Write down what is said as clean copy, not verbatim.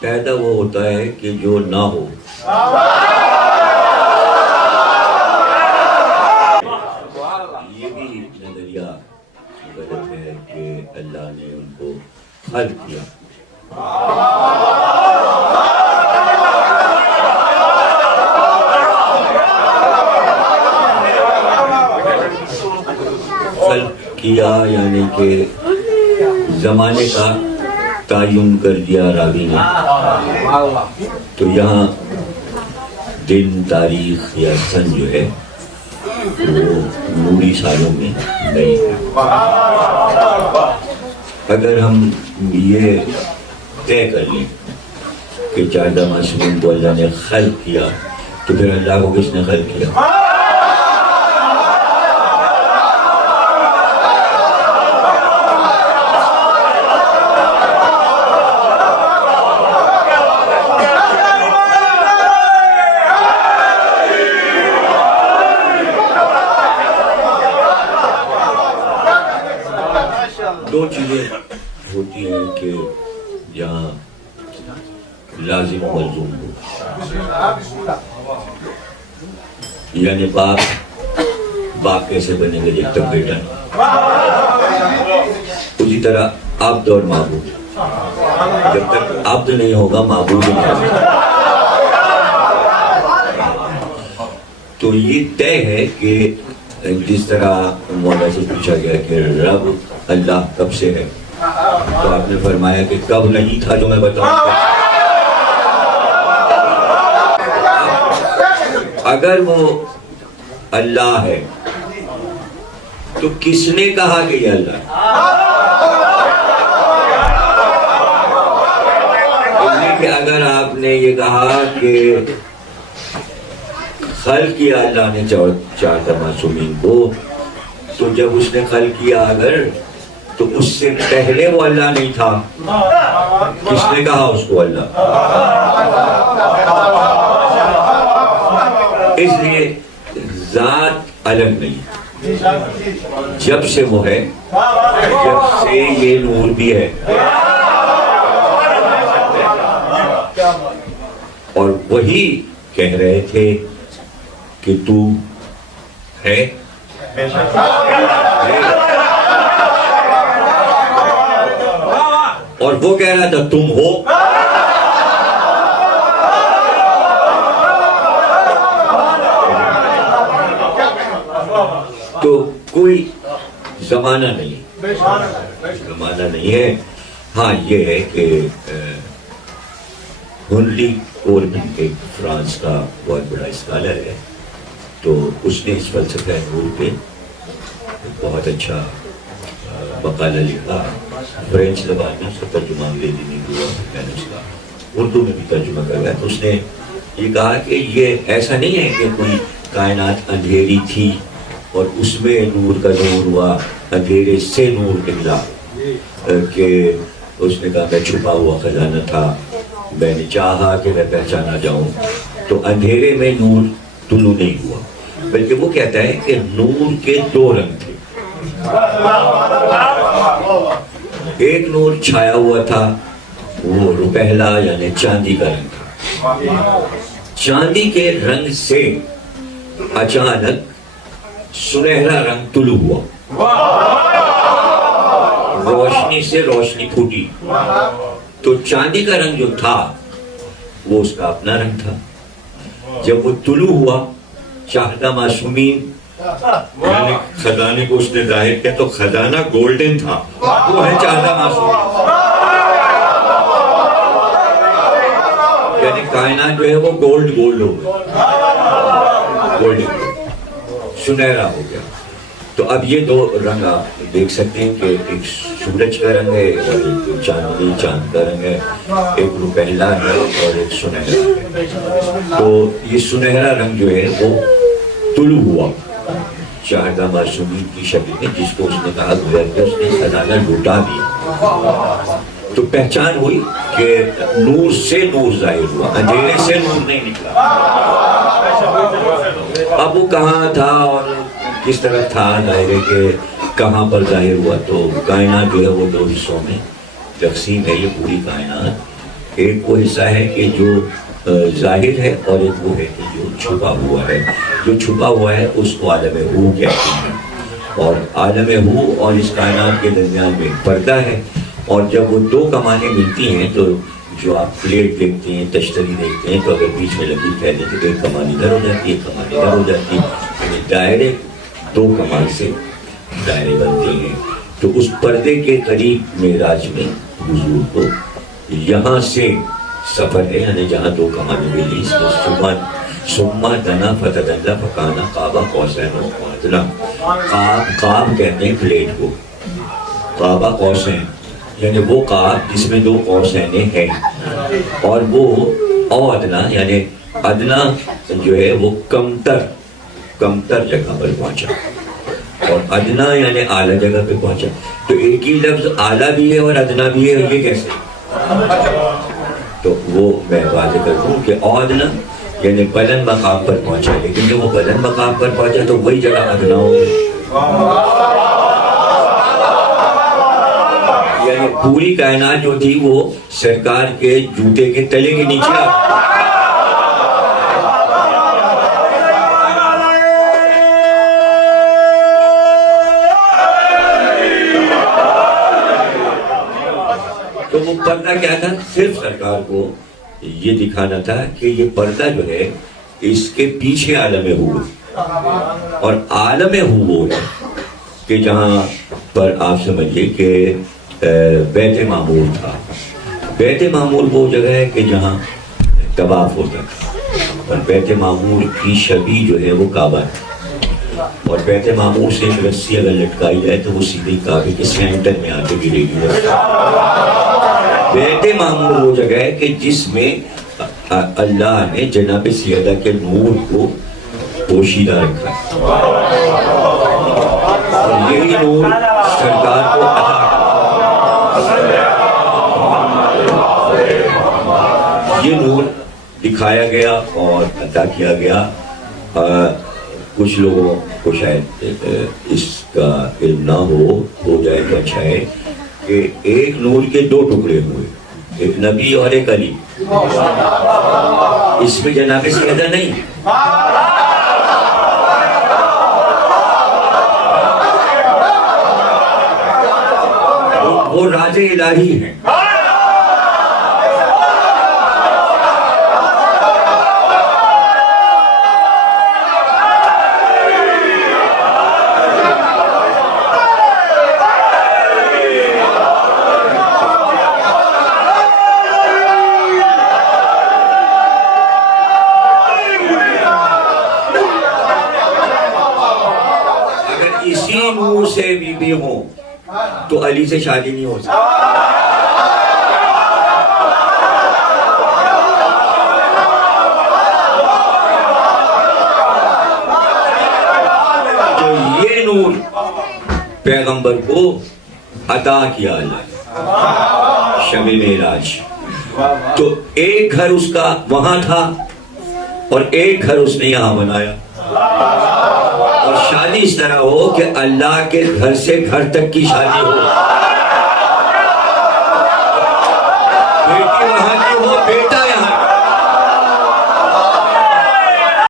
پیدا وہ ہوتا ہے کہ جو نہ ہو. یہ بھی نظریہ غلط ہے کہ اللہ نے ان کو خلق کیا. خلق کیا یعنی کہ زمانے کا تعین کر دیا راوی نے. تو یہاں دن، تاریخ یا سن جو ہے وہ نوری سالوں میں نہیں ہے. اگر ہم یہ طے کر لیں کہ چاردہ معصومین کو اللہ نے خلق کیا تو پھر اللہ کو کس نے خلق کیا؟ دو چیزیں ہوتی ہیں کہ جہاں لازم ملزوم ہو، یعنی باپ کیسے بنے گا جب تک بیٹا نہیں. اسی طرح عبد اور معبود، جب تک عبد نہیں ہوگا معبود نہیں ہوگا. تو یہ طے ہے کہ جس طرح مولا سے پوچھا گیا کہ رب اللہ کب سے ہے، تو آپ نے فرمایا کہ کب نہیں تھا جو میں بتاؤں. اگر وہ اللہ ہے تو کس نے کہا کہ یہ اللہ ہے؟ کہ اگر آپ نے یہ کہا کہ خلق کیا اللہ نے چاردہ معصومین کو، تو جب اس نے خلق کیا اگر تو اس سے پہلے وہ اللہ نہیں تھا، کس نے کہا اس کو اللہ؟ اس لیے ذات الگ نہیں، جب سے وہ ہے، جب سے یہ نور بھی ہے. اور وہی کہہ رہے تھے کہ تو ہے، اور وہ کہہ رہا تھا تم ہو. تو کوئی زمانہ نہیں ہے. ہاں یہ ہے کہ ہنری کوربن ایک فرانس کا بہت بڑا اسکالر ہے، تو اس نے اس فلسفہ نور پہ بہت اچھا مقالہ لکھا. فرینچ زبان میں اس کا ترجمہ انگریزی میں ہوا، میں نے اس کا اردو میں بھی ترجمہ کروایا. تو اس نے یہ کہا کہ یہ ایسا نہیں ہے کہ کوئی کائنات اندھیری تھی اور اس میں نور کا نور ہوا، اندھیرے سے نور نکلا. کہ اس نے کہا میں چھپا ہوا خزانہ تھا، میں نے چاہا کہ میں پہچانا جاؤں. تو اندھیرے میں نور طلوع نہیں ہوا، بلکہ وہ کہتا ہے کہ نور کے دو رنگ تھے. ایک نور چھایا ہوا تھا، وہ روپہلا یعنی چاندی کا رنگ تھا. چاندی کے رنگ سے اچانک سنہرا رنگ طلوع ہوا، روشنی سے روشنی پھوٹی. تو چاندی کا رنگ جو تھا وہ اس کا اپنا رنگ تھا. جب وہ طلوع ہوا چاردہ معصومین یعنی خزانے کو اس نے ظاہر کیا، تو خزانہ گولڈن تھا، وہ ہے چاردہ معصومین. یعنی کائنات جو ہے وہ گولڈ ہو گیا، گولڈ سنہرا ہو گیا. تو اب یہ دو رنگ آپ دیکھ سکتے ہیں کہ ایک سورج کا رنگ ہے اور ایک چاند کا رنگ ہے، ایک روپہلا ہے اور ایک سنہرا ہے. تو یہ سنہرا رنگ جو ہے وہ طلوع ہوا چاردہ معصومین کی شکل میں، جس کو اس نے کہا گویا کہ اس نے خزانہ لوٹا دیا. تو پہچان ہوئی کہ نور سے نور ظاہر ہوا، اندھیرے سے نور نہیں نکلا. اب وہ کہاں تھا اور کس طرح تھا، ظاہر ہے کہ کہاں پر ظاہر ہوا. تو کائنات جو ہے وہ دو حصوں میں تقسیم ہے یہ پوری کائنات، ایک وہ حصہ ہے کہ جو ظاہر ہے، اور ایک وہ ہے کہ جو چھپا ہوا ہے. جو چھپا ہوا ہے اس کو عالم ہو کہتے ہیں، اور عالم ہو اور اس کائنات کے درمیان میں پردہ ہے. اور جب وہ دو کمانیں ملتی ہیں تو جو آپ پلیٹ دیکھتے ہیں، تشتری دیکھتے ہیں، تو اگر بیچ میں لکیر پھیل جاتی ہے تو ایک کمان ادھر ہو جاتی ہے، ایک کمان ادھر ہو جاتی ہے، یعنی دائرے دو کمان سے دائرے بنتے ہیں. تو اس پردے کے قریب معراج میں حضور کو یہاں سے سفر ہے، یعنی جہاں دو کمانیں ملی، اس میں سما دنا فتدلا فکانا کعبہ قوسین و ادنیٰ. قاب کہتے ہیں پلیٹ کو، کعبہ قوسین یعنی وہ قاب جس میں دو قوسین ہیں، اور وہ او ادنا یعنی ادنا جو ہے وہ کمتر جگہ پر پہنچا، اور ادنا یعنی اعلیٰ جگہ پہ پہنچا. تو ایک ہی لفظ اعلیٰ بھی ہے اور ادنا بھی ہے، یہ کیسے؟ تو وہ میں واضح کر دوں کہ او ادنا یعنی بلند مقام پر پہنچا، لیکن جب وہ بلند مقام پر پہنچا تو وہی جگہ ادنا ہو گئی. یعنی پوری کائنات جو تھی وہ سرکار کے جوتے کے تلے کے نیچے آ. تو وہ پردہ کیا تھا؟ صرف سرکار کو یہ دکھانا تھا کہ یہ پردہ جو ہے اس کے پیچھے عالم ہو، اور عالم ہو وہ ہے کہ جہاں پر آپ سمجھیے کہ بیت معمور تھا. بیت معمور وہ جگہ ہے کہ جہاں طواف ہوتا تھا، اور بیت معمور کی شبیہ جو ہے وہ کعبہ ہے، اور بیت معمور سے ایک رسی اگر لٹکائی جائے تو وہ سیدھے کعبے کے سینٹر میں آ کے گرے گی. بیت معمور وہ جگہ ہے کہ جس میں اللہ نے جناب سیدہ کے نور کو پوشیدہ رکھا ہے، اور یہی نور سرکار کو عطا، یہ نور دکھایا گیا اور عطا کیا گیا. کچھ لوگوں کو شاید اس کا علم نہ ہو جائے تو اچھا ہے کہ ایک نور کے دو ٹکڑے ہوئے، ایک نبی اور ایک علی. اس میں جناب سیدہ نہیں، وہ راز الہی ہیں. نور سے بی ہوں تو علی سے شادی نہیں ہو سکتی. تو یہ نور پیغمبر کو عطا کیا اللہ شب معراج. تو ایک گھر اس کا وہاں تھا اور ایک گھر اس نے یہاں بنایا، اور شادی اس طرح ہو کہ اللہ کے گھر سے گھر تک کی شادی ہو.